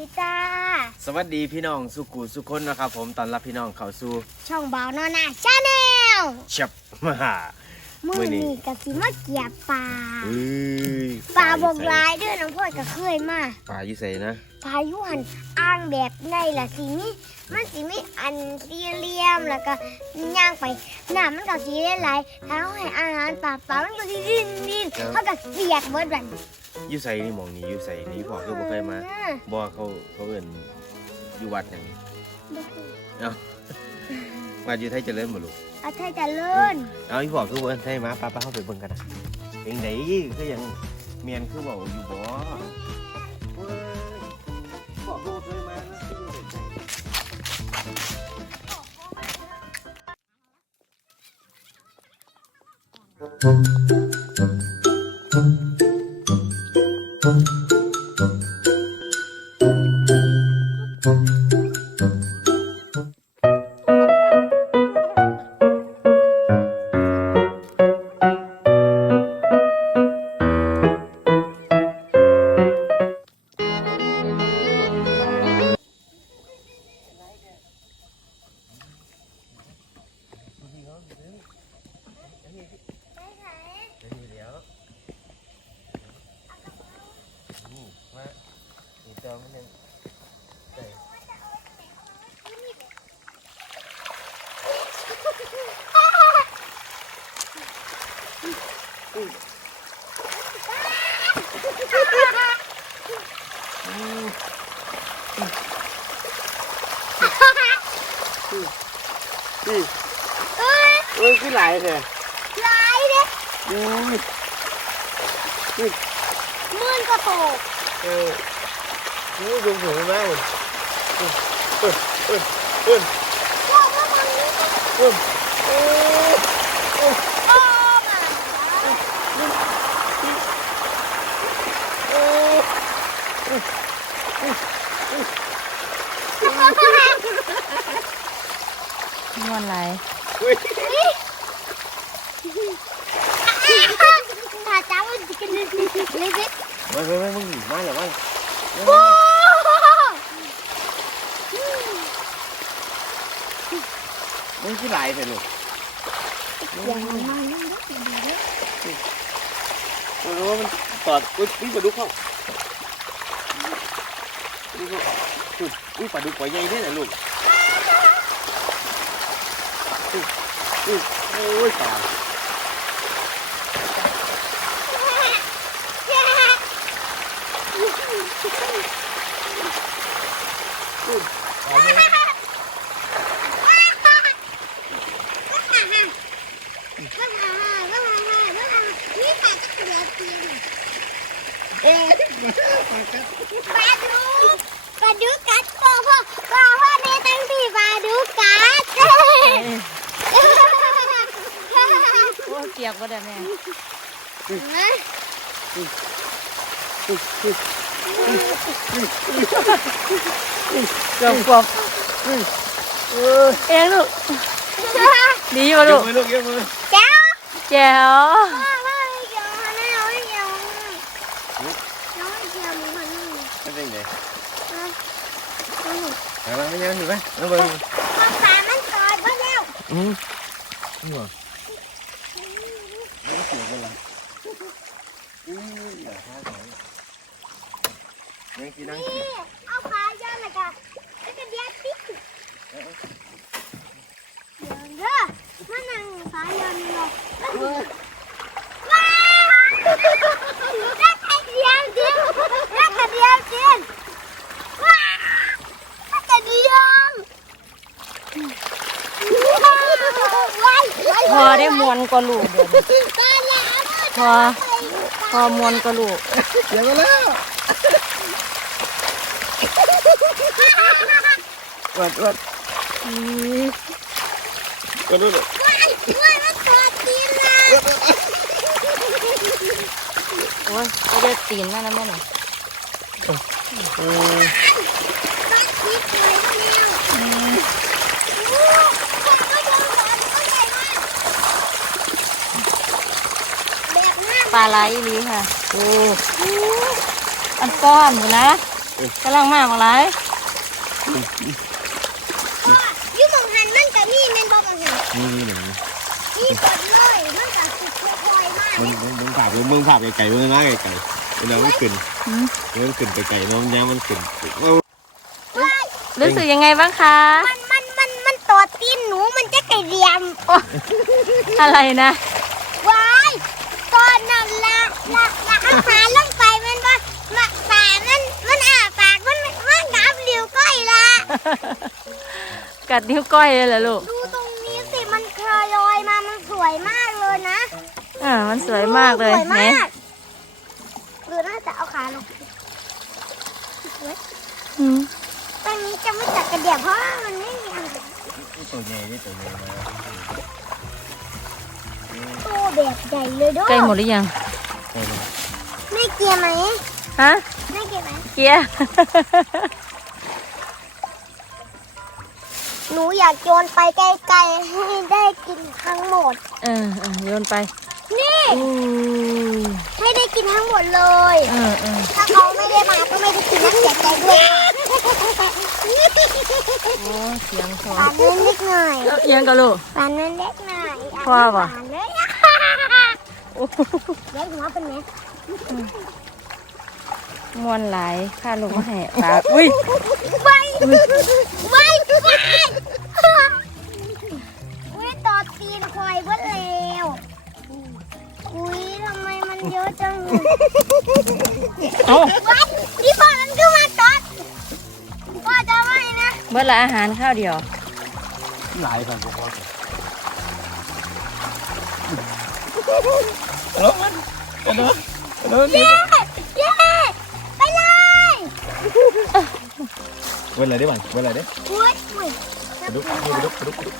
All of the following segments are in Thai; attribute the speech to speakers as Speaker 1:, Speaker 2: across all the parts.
Speaker 1: ดีจ้า
Speaker 2: สวัสดีพี่น้องสุกูสุคนนะครับ ผมตอนรับพี่น้องเข้าสู่
Speaker 1: ช่องบ่าวนอนนาชาแนล
Speaker 2: ชับมาหา
Speaker 1: มือ
Speaker 2: มื้อนี้
Speaker 1: นี้กะสิมาเกียบปลา
Speaker 2: เอ้ย
Speaker 1: ปลาบกลายเด้อน้องพ่อยก็เคยมา
Speaker 2: ปลาอยู่ใส่นะ
Speaker 1: ปลายุหันอ่างแบบในล่ะสิมีมันสิมีอันสี่เหลี่ยมแล้วก็ย่างไปน้ำมันก็สีหลายๆถ้าเราให้อาหารปลาปลามันก็สิดิ้นดิ้นเขาก็เสียดเบิดบัด
Speaker 2: อยู่ใส่นี่หมองนี้อยู่ใส่นี่พ่อคือบ่เคยมาบ่เขาเขาเอิ้นอยู่วัดหยังนี้เอ้ามาอยู่ไทยเจริญบ่ลูก
Speaker 1: อาไทยเจริญ
Speaker 2: เอาอีพ่อคือบ่เอิ้นไทยมาป้าป้าเฮาไปเบิ่งกันนะเป็นไดคือยังเมียนคือเว้าอยู่บ่เว้ยพ่อคือบ่เคยมานะคือ อยู่ไส เดี๋ยวนี่มา อีเจ้ามันยังใส่
Speaker 1: เอ้ย
Speaker 2: เอ้ยคือหลายเลย
Speaker 1: หลายเด้
Speaker 2: โอ้ย
Speaker 1: มื่นกว่าโต
Speaker 2: เออนี่ดูสวยมากเลยเออ เออเออเออ
Speaker 1: บอกว่ามันนี่ก็
Speaker 2: เออเออ
Speaker 1: โอ้ มา
Speaker 2: เออ
Speaker 3: ม่วนไร
Speaker 2: เฮ้ย
Speaker 1: ถ้าจ้ามันจะกินเลยสิเลยสิ
Speaker 2: มาไมึงมาเหรอมา
Speaker 1: โอ้
Speaker 2: มึงคือหลายเลยลูก
Speaker 1: ยังมาเรื่องนี้
Speaker 2: เออมันตอดอุ้ยอุ้ยปลาดุกเข้าอุ้ยอุ้ยปลาดุกปล่อยใหญ่ได้เหรอลูกอุ้ยอุ้ยโอ้ยตาย
Speaker 1: ปลาดุกปลาดุกกัดพ่อพ่อพ่อพ่อในตั้งที่ปลาดุกกัด
Speaker 3: โอ้ เปียกบ่ได้แม่เกือบกบเองลูกดีป่ะ
Speaker 2: เย
Speaker 3: ลู
Speaker 2: อะ
Speaker 3: ก
Speaker 2: มือลูกเยอะมือ
Speaker 1: แก้ว
Speaker 3: แจ๋ว
Speaker 1: พ่อพ่อไม่เกี่ยวนะน้องไม่เกี่ยวน้องไม่เกี่ยวมึงคนนึง
Speaker 2: ไม่เป็นไง
Speaker 1: นะ
Speaker 2: อะไรไม่ยังหนิไหมเอาไป
Speaker 1: พ่อปลามันตายไปแล้ว
Speaker 2: อืมนี่หรอไม่เสียกันละอืมอย่าพลาดของ นั่งกินนั่งกิน
Speaker 1: นี่เอาปลาย่อนเลยกันแล้วก็เดียวติ๊กเดี๋ยวเด้อมานั่งปลาย่อนเลยว้าวรักไอ้เดียวจริงรักไอ้เดียวจริงว้าวรักไอ้เดียวว้ายว้าย
Speaker 3: พอได้มวนก็ลูกเดี๋ยวนี้
Speaker 1: ปลาแล้ว
Speaker 3: พอพอมวนก็ลูก
Speaker 2: เดี๋ยวมาแล้ว วัดวัด
Speaker 3: อืม
Speaker 2: วัดวัด
Speaker 1: ว้ายว้ายมันตัวตีนนะ
Speaker 3: โอ้ยไม่ได้ตีนนั่นนะแม่หน่อย
Speaker 2: อืม
Speaker 1: มันคิดเลยเนี่ยโอ้คนก็โดนสอนก็ใหญ่มากแบบนั้น
Speaker 3: ปลาไหลอีหลีค่ะ โอ้อันก้อนอยู่นะ
Speaker 1: ป
Speaker 3: กำลังมากมาหลาย
Speaker 1: อยู่หมองหันมันก็มีแม่นบ่หมองหัน
Speaker 2: นี่นี่หนึ่ง
Speaker 1: นี่กดเลยมันก็สิค่อยๆมาก
Speaker 2: มึงมึงมึงภาพมึงภาพไก่ๆมึงนะไก่ๆเป็นน้องมันขึ้น
Speaker 3: หืม
Speaker 2: มันขึ้นไก่ๆน้องย่างมันขึ้นเอ้า
Speaker 3: รู้สึกยังไงบ้างคะ
Speaker 1: มันมันมันมันตอดตีนหนูมันจะไก่เรียม
Speaker 3: อะไรนะ
Speaker 1: วายตอนนั้นละละละอาหารลงไปมันว่ามาปากมันมันอ้าปากมันมันงับริ้วก้อยละ
Speaker 3: กัดนิ้วก้อยเลยเหรอลูก
Speaker 1: ดูตรงนี้สิ มันเคยลอยมา มันสวยมากเลยนะ
Speaker 3: อ่า มันสวยมากเลย
Speaker 1: สวย
Speaker 3: ไหน
Speaker 1: มากหรือน่าจะเอาขาลงสวย
Speaker 3: อืม
Speaker 1: ตอนนี้จะไม่จัดกระเดียบเพราะว่ามันไม่มีอาหาร
Speaker 2: ตัวใหญ่นี่ตัวใหญ่มา
Speaker 1: ตัวแบบใหญ่เลยด้วย
Speaker 3: ใกล้หมดหรือยัง
Speaker 2: ใช่ไหม
Speaker 1: ไม่เกลียร์ไหม
Speaker 3: ฮะ
Speaker 1: ไม่เกลียร์ไหม
Speaker 3: เกียร์
Speaker 1: หนูอยากโยนไปไกลๆให้ได้กินทั้งหมด
Speaker 3: เออเออโยนไป
Speaker 1: นี่
Speaker 3: อู้
Speaker 1: ให้ได้กินทั้งหมดเลย
Speaker 3: เออเออ
Speaker 1: ถ้าเขาไม่ได้มาก็ไม่ได้กินนะเสียใจด้วย
Speaker 3: โอ้เสียงพอ
Speaker 1: ปานเล่นเล็กหน่อย
Speaker 3: แล้วเอียงกับลูก
Speaker 1: ปานเล่นเล็กหน่อย
Speaker 3: พ่อปะ
Speaker 1: ปานเลย
Speaker 3: โอ้
Speaker 1: เล็กหัวเป็นไง
Speaker 3: มวนหลายค่าลูกมาให้ปลาอุ้ย
Speaker 1: ไม่ไม่ไม่ อุ้ยต่อตีนควายเบิ้ลแล้วอุ้ยทำไมมันเยอะจัง
Speaker 3: เอ้า
Speaker 1: ว้ายพี่พ่อนั้นก็มาตอดพ่อจะไม่นะ
Speaker 3: เบิดละอาหารข้าวเดียว
Speaker 2: หลายพันกว่าคน
Speaker 1: เย้เย้ไปเลย
Speaker 2: เวันอะไรได้บ้างเวันอะไรได้
Speaker 1: อุ้ยอุ้ย
Speaker 2: ปลาดุกปลาดุกปลาดุกปลาดุก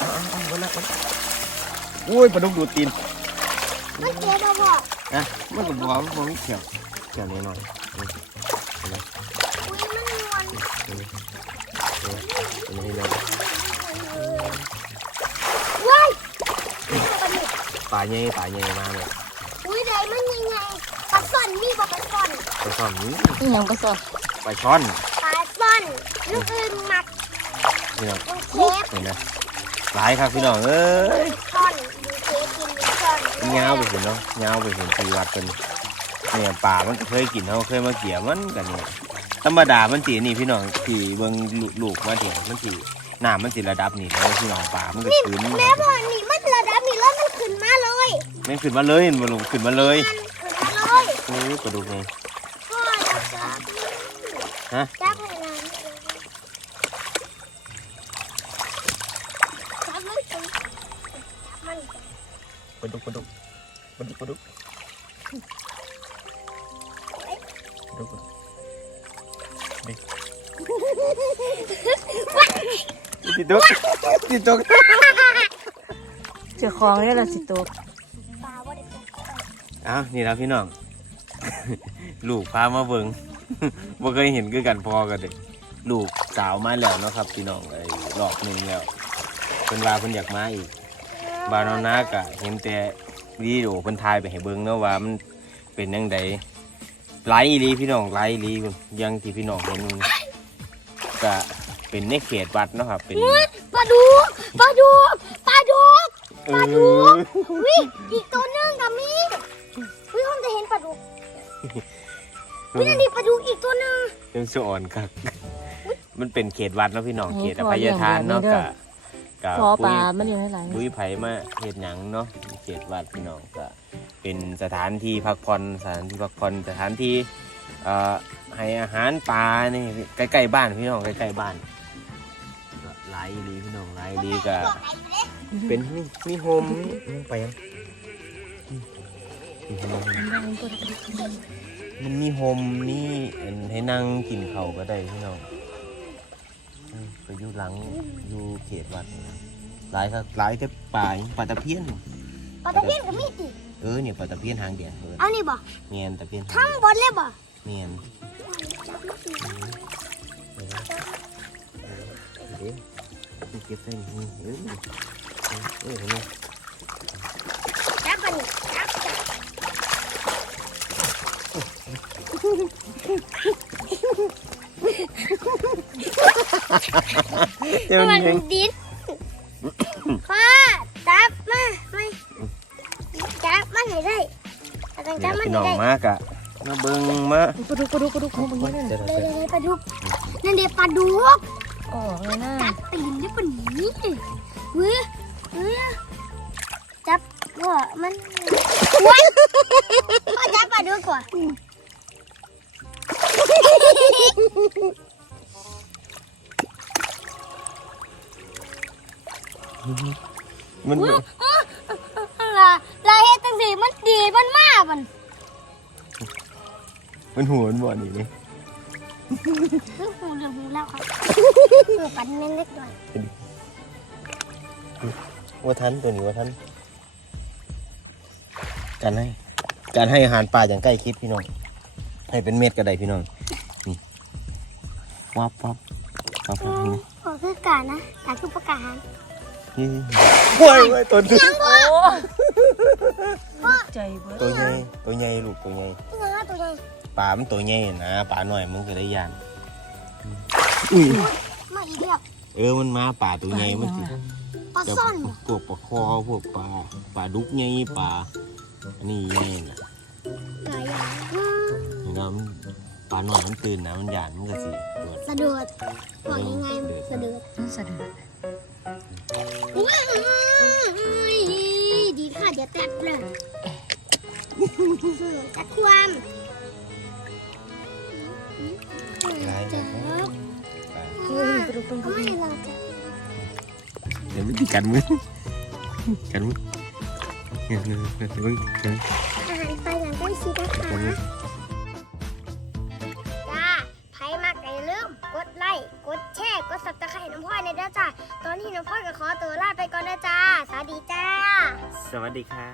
Speaker 2: อ้าวอ้าววันละวันละโอ้ยปลาดุกดูดตีน
Speaker 1: มันเจ๊บบอก
Speaker 2: นะมันก็บอกว่ามันมีเขียวเขียวนิดหน่อย
Speaker 1: อุ้ยมันนวล
Speaker 2: เป็นนี่เลย
Speaker 1: ว้าย
Speaker 2: ปลาใหญ่ปลาใหญ่มาเลย
Speaker 1: อุ้ยไรมันยังไงปลาซ่อนมีปลาซ่อน
Speaker 2: ปลาช่อนนี้
Speaker 3: นี่ยังผสม
Speaker 2: ปลาช่อน
Speaker 1: ปลาซ่อน ลูกอื่นหมัก
Speaker 2: พี่น้อง
Speaker 1: เป็นเชฟ
Speaker 2: เห็นไหมหลายครับพี่น้องเอ้ย
Speaker 1: ซ่อนดูเชฟกินดูซ่อน
Speaker 2: มันยาวไปเห็นเนาะยาวไปเห็นตีวัดเป็นเนี่ยป่ามันก็เคยกินเขาเคยมาเกี่ยมันกันเนี่ยธรรมดามันสีนี่พี่น้องสีเบิ่งลูกมาเถียมันสีน้ำมันสีระดับนี่แล้วพี่น้องป่ามันก็ขึ้น
Speaker 1: แม่บอกนี่มันระดับนี่แล้วมันขึ้นมาเลย
Speaker 2: มันขึ้นมาเลยเห็นมาลงขึ้นมาเลย
Speaker 1: มันขึ้นมาเลย
Speaker 2: นี่ปลาดุกไง
Speaker 1: พ่อจะจับ
Speaker 2: ฮะ
Speaker 1: จับให้นานจับมันจับมัน
Speaker 2: ปดุกปดุกปดุกปลาดุกปดุกติดตุกติดตุก
Speaker 3: เจ้าของนี่ละสิตก
Speaker 2: อ้าวนี่แล้วพี่น้อง ลูกพามาเบิงบ่เคยเห็นคือกันพอกันเลยลูกสาวมาแล้วเนาะครับ พี่น้องไอ้รอบหนึ่งแล้วเพิ่นว่าเพิ่นอยากมาอีก บานอนนากะเห็นแต่วิดีโอเพิ่นถ่ายไปให้เบิ่งเนาะว่ามันเป็นจังไดหลายอีหลีพี่น้องหลายอีหลีพุ่นอยังที่พี่น้องเห็นนี่ก็เป็นในเขตวัดเนาะครับ เป็น
Speaker 1: ปลาดุกปลาดุกปลาดุก
Speaker 2: เอ
Speaker 1: ปลาดุ
Speaker 2: อก
Speaker 1: วิอีกตัวหนึงกับมีวิผมจะเห็นปลาดุกวินาทีปลาดุกอีกตัวหนึง
Speaker 2: เป็นสอ่อนครับมันเป็นเขตวัดเนาะพี่น้องเขตอภัยทานเนาะกะ กะ
Speaker 3: พอป
Speaker 2: ปุ้
Speaker 3: ลายไม่เลี้ยงให้หลาย
Speaker 2: บุ้ยไผมาเฮ็ดหยังเนาะเขตวัดพี่น้องก็เป็นสถานที่พักผ่อนสถานที่พักผ่อนสถานที่เอ่อให้อาหารปลานี่ใกล้ๆบ้านพี่น้องใกล้ๆบ้านก็หลายอีหลีพี่น้องหลายอีหลีก็เป็นนี่มีโฮมนี่มันไปยังมีโฮมมันมีโฮมนี่อันให้นั่งกินข้าวก็ได้พี่น้อง อืมก็อยู่หลังอยู่เขตวัดนี่นะหลายครับหลายแต่ปลาปลาตะเพียน
Speaker 1: ปลาตะเพียนกับมีติ
Speaker 2: เออเนี่ยปลาตะเพียนหางแดงเออ
Speaker 1: เอานี่บ่
Speaker 2: เนียนตะเพียน
Speaker 1: ทั้งบนเลยบ่
Speaker 2: เนียนเดี๋ยวเก็บได้นี่เออเออเห็นไหม
Speaker 1: จับมันจับจับ
Speaker 2: เจ้า
Speaker 1: มัน
Speaker 2: เอง
Speaker 1: ดินพ่อจับมาไม่จับมันให้ได้ต้องจับมัน
Speaker 2: พี่
Speaker 1: ให้
Speaker 2: น้อง
Speaker 1: ได้
Speaker 2: มากอะมาเบิ่งมา
Speaker 3: ปลาดุกปลาดุกปลาดุกของมึงนี่น่ะ
Speaker 2: เดี๋ยว
Speaker 1: เดี๋ยว
Speaker 2: เดี๋ยว
Speaker 1: เดี๋ยวปลาดุกนั่นเดี๋ยวปลาดุก
Speaker 3: ออกเลยนะ
Speaker 1: กัดตีนได้ปะนี้เว้ยเว้ยจับว่ามันว้ายพ่อจับปลาดุกก่อน
Speaker 2: มัน
Speaker 1: ลาลาเฮ็ดจังสิมันดีมันมากมัน
Speaker 2: มันหัวมันบ่นี่นี่
Speaker 1: คือหูเหลืองหูแล้วครับหูปันเล็กเล็กหน่อย
Speaker 2: ว่าทันตัวนี้ว่าทันการให้การให้อาหารปลาอย่างใกล้คิดพี่น้องให้เป็นเม็ดก็ได้พี่น้องนี่วับวับวับวับนี่
Speaker 1: ขอคือการนะการคือประกาศ
Speaker 2: นี่ ว้ายว้ายตัวนี้
Speaker 3: โอ้ใจเบิด
Speaker 2: ตัวใหญ่ตัวใหญ่ลูกตัวใหญ่
Speaker 1: ตัวน้อยตัวใหญ่
Speaker 2: ปลามันตัวใหญ่นะปลาหน่อยมันก็ได้ยานอุ้ย
Speaker 1: มาอีกแล้ว
Speaker 2: เออมันมาปลาตัวใหญ่มันสิ
Speaker 1: ปลา
Speaker 2: จะ
Speaker 1: ซ่อน
Speaker 2: พวกปลาคอพวกปลาปลาดุกใหญ่ปลาอันนี้ใหญ่นะ
Speaker 1: หลายอย่างอืม
Speaker 2: เห็นว่ามันปลาหน่อยมันตื่นนะมันยานมันก็สิเกิด
Speaker 1: สะดุดบอกยังไงสะดุด
Speaker 3: สะดุด
Speaker 1: อุ้ย ดีค่ะเดี๋ยวแตกเลยจัดความ
Speaker 2: ลาย
Speaker 1: จับ
Speaker 3: เฮ้ยปลาดุกปลาดุก
Speaker 1: ไม่เราจะ
Speaker 2: เดี๋ยวมันติกันมือกันมือเนี่ยเนี่ยเนี่ยเบิ่งกัน
Speaker 1: อาหารไปอย่างใกล้ชิดนะคะ
Speaker 2: น้ำ
Speaker 1: พ่อยในเด้อจ้าตอนนี้น้องพ่อกับขอตัวลาไปก่อนนะจ้าสวัสดีจ้า
Speaker 2: สวัสดีค่ะ